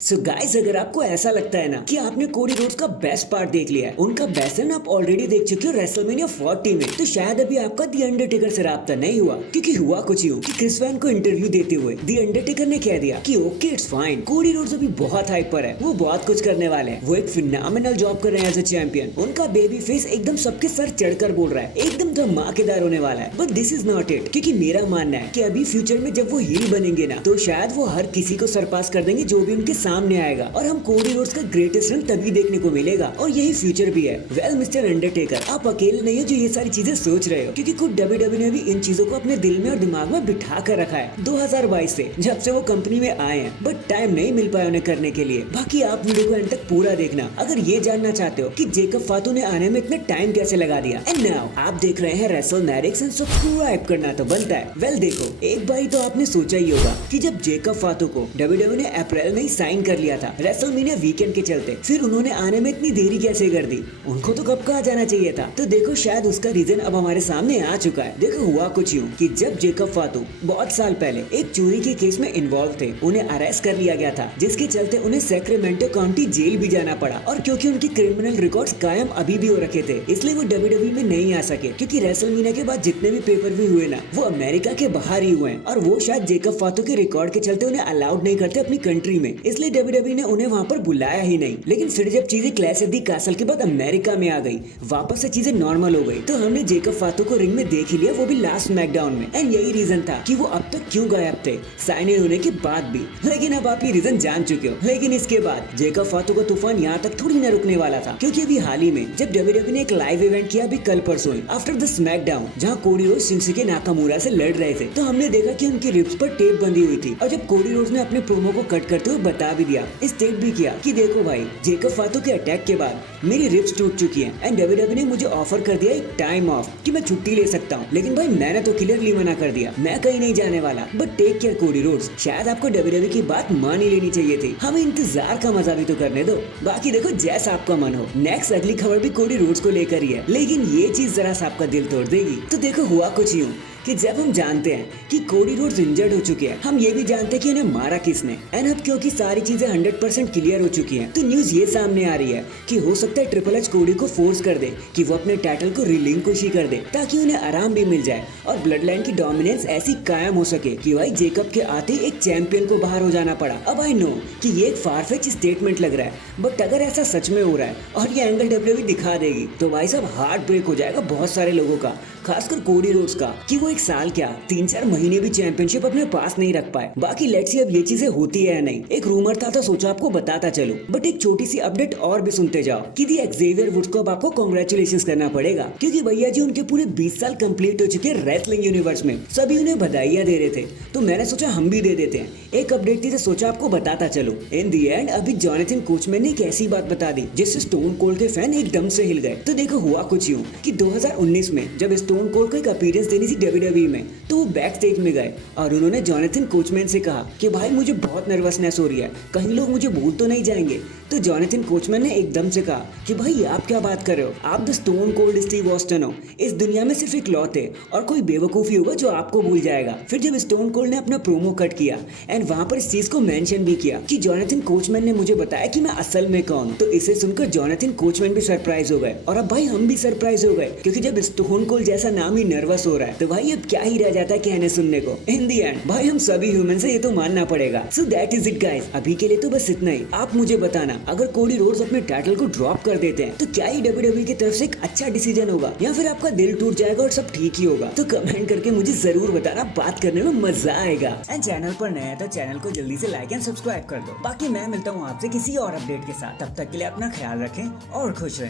So guys, अगर आपको ऐसा लगता है ना कि आपने कोडी रोड्स का बेस्ट पार्ट देख लिया है, उनका बेस्ट रन आप ऑलरेडी देख चुके हो रेसलमेनिया 40 में, तो शायद अभी आपका दी अंडरटेकर से राब्ता नहीं हुआ। क्योंकि हुआ कुछ यूं कि क्रिस वैन को इंटरव्यू देते हुए दी अंडरटेकर ने कह दिया कि okay it's fine, Cody Rhodes अभी बहुत हाइप पर है, वो बहुत कुछ करने वाले हैं, वो एक फिनोमिनल जॉब कर रहे हैं एज अ चैंपियन। उनका बेबी फेस एकदम सबके सर चढ़कर बोल रहा है, एकदम धमाकेदार होने वाला है। But this is not it, क्योंकि मेरा मानना है कि अभी फ्यूचर में जब वो हील बनेंगे ना, तो शायद वो हर किसी को सरपास कर देंगे जो भी उनके सामने आएगा, और हम कोडी रोड्स का ग्रेटेस्ट रन तभी देखने को मिलेगा, और यही फ्यूचर भी है। वेल मिस्टर अंडरटेकर, आप अकेले नहीं हो जो ये सारी चीजें सोच रहे हो, क्योंकि खुद डब्ल्यूडब्ल्यूई ने भी इन चीजों को अपने दिल में और दिमाग में बिठा कर रखा है 2022 से, जब से वो कंपनी में आए हैं। बट टाइम नहीं मिल पाया उन्हें करने के लिए। बाकी आप वीडियो को एंड तक पूरा देखना अगर ये जानना चाहते हो कि जेकब फातू ने आने में इतना टाइम कैसे लगा दिया। एंड नाउ आप देख रहे हैं रेसलमैनिक्स एंड सब्सक्राइब करना तो बनता है। वेल देखो, एक बारी तो आपने सोचा ही होगा कि जब जेकब फातू को डब्ल्यूडब्ल्यूई ने अप्रैल में ही साइन कर लिया था रेसलमेनिया वीकेंड के चलते, फिर उन्होंने आने में इतनी देरी कैसे कर दी? उनको तो कब का आ जाना चाहिए था। तो देखो, शायद उसका रीजन अब हमारे सामने आ चुका है। देखो, हुआ कुछ यूं कि जब जेकब फातू बहुत साल पहले एक चोरी के केस में इन्वॉल्व थे, उन्हें अरेस्ट कर लिया गया था, जिसके चलते उन्हें सैक्रामेंटो काउंटी जेल भी जाना पड़ा। और क्योंकि उनकी क्रिमिनल रिकॉर्ड्स कायम अभी भी हो रखे थे, इसलिए वो डब्ल्यूडब्ल्यूई में नहीं आ सके। क्योंकि रेसलमेनिया के बाद जितने भी पेपर व्यू हुए ना, वो अमेरिका के बाहर ही हुए, और वो शायद जेकब फातू के रिकॉर्ड के चलते उन्हें अलाउड नहीं करते अपनी कंट्री में, इसलिए डब्ल्यूडब्ल्यूई ने उन्हें वहां पर बुलाया ही नहीं। लेकिन फिर जब चीजें क्लैश एट द कैसल के बाद अमेरिका में आ गई, वापस से चीजें नॉर्मल हो गई, तो हमने जेकब फातू को रिंग में देख ही लिया, वो भी लास्ट स्मैकडाउन में। एंड यही रीजन था कि वो अब तक क्यों गायब थे साइन इन होने के बाद भी। लेकिन अब आप ये रीजन जान चुके हो। लेकिन इसके बाद जेकब फातू का तूफान यहाँ तक थोड़ी न रुकने वाला था, क्योंकि अभी हाल ही में जब डब्ल्यूडब्ल्यूई ने एक लाइव इवेंट किया अभी कल परसों आफ्टर द स्मैकडाउन, जहाँ कोडी रोड्स शिंसुके नाकामुरा से लड़ रहे थे, तो हमने देखा कि उनकी रिब्स पर टेप बंधी हुई थी। और जब कोडी रोड्स ने अपने प्रोमो को कट करते हुए बता भी दिया, स्टेट भी किया कि देखो भाई, जेकब फातू के अटैक के बाद मेरी रिब्स टूट चुकी हैं, एंड डब्ल्यूडब्ल्यूई ने मुझे ऑफर कर दिया एक टाइम ऑफ कि मैं छुट्टी ले सकता हूं। लेकिन भाई, मैंने तो क्लियरली मना कर दिया, मैं कहीं नहीं जाने वाला। But take care Cody Rhodes, शायद आपको डब्ल्यूडब्ल्यूई की बात मान ही लेनी चाहिए थी। हमें इंतजार का मजा भी तो करने दो। बाकी देखो, जैसा आपका मन हो। नेक्स्ट अगली खबर भी कोडी रोड्स को लेकर ही है, लेकिन ये चीज जरा सा आपका दिल तोड़ देगी। तो देखो, हुआ कुछ यूं कि जब हम जानते हैं कि कोडी रोड्स इंजर्ड हो चुके हैं, हम ये भी जानते हैं कि उन्हें मारा किसने। एंड अब क्योंकि सारी चीजें 100% क्लियर हो चुकी हैं, तो न्यूज ये सामने आ रही है कि हो सकता है ट्रिपल एच कोडी को फोर्स कर दे कि वो अपने टाइटल को रिलिंक्विश कर दे, ताकि उन्हें आराम भी मिल जाए और ब्लड लाइन की डोमिनेंस ऐसी कायम हो सके कि भाई जेकब के आते एक चैंपियन को बाहर हो जाना पड़ा। अब आई नो कि ये एक फारफेच स्टेटमेंट लग रहा है, बट अगर ऐसा सच में हो रहा है और ये एंगल डब्ल्यूडब्ल्यूई दिखा देगी, तो भाई साहब हार्ट ब्रेक हो जाएगा बहुत सारे लोगों का, खासकर कोडी रोड्स का, कि वो एक साल क्या 3-4 महीने भी चैंपियनशिप अपने पास नहीं रख पाए। बाकी लेट्स सी अब ये चीजें होती है या नहीं। एक रूमर था तो सोचा आपको बताता चलो, बट एक छोटी सी अपडेट और भी सुनते जाओ कि दी एक्सेवियर वुड्स को अब आपको कांग्रेचुलेशंस करना पड़ेगा, क्योंकि भैया जी उनके पूरे 20 साल कंप्लीट हो चुके हैं रेसलिंग यूनिवर्स में। सभी उन्हें बधाइयां दे रहे थे, तो मैंने सोचा हम भी दे देते हैं। एक अपडेट थी तो सोचा आपको बताता चलो। इन दी एंड अभी जोनाथन कोचमैन ने एक ऐसी बात बता दी जिससे स्टोन कोल्ड के फैन एकदम से हिल गए। तो देखो, हुआ कुछ यूं कि 2019 में जब स्टोन कोल्ड को एक अपीयरेंस देनी थी डब्ल्यूडब्ल्यूई में, तो वो बैक स्टेज में गए और उन्होंने जोनाथन कोचमैन से कहा कि भाई मुझे बहुत नर्वसनेस हो रही है, कहीं लोग मुझे भूल तो नहीं जाएंगे। तो जोनाथन कोचमैन ने एकदम से कहा कि भाई आप क्या बात कर रहे हो, आप the stone cold Steve Austin हो, इस दुनिया में सिर्फ एक लौते और कोई बेवकूफी होगा जो आपको भूल जाएगा। फिर जब स्टोन कोल्ड ने अपना प्रोमो कट किया एंड वहां पर इस चीज को मेंशन भी किया कि जोनाथन कोचमैन ने मुझे बताया कि मैं असल में कौन, तो इसे सुनकर जोनाथन कोचमैन भी सरप्राइज हो गए, और अब भाई हम भी सरप्राइज हो गए, क्योंकि जब स्टोन कोल्ड जैसा नाम ही नर्वस हो रहा है, तो भाई अब क्या ही रह जाता है कहने सुनने को। इन दी एंड भाई हम सभी ह्यूमन से ये तो मानना पड़ेगा। So that is it guys, अभी के लिए तो बस इतना ही। आप मुझे बताना, अगर कोडी रोड्स अपने टाइटल को ड्रॉप कर देते हैं, तो क्या ही डब्ल्यूडब्ल्यूई की तरफ से एक अच्छा डिसीजन होगा, या फिर आपका दिल टूट जाएगा और सब ठीक ही होगा? तो कमेंट करके मुझे जरूर बताना, बात करने में मजा आएगा। एंड चैनल पर नया है तो चैनल को जल्दी से लाइक एंड सब्सक्राइब कर दो। बाकी मैं मिलता हूँ आपसे किसी और अपडेट के साथ, तब तक के लिए अपना ख्याल रखें और खुश रहें।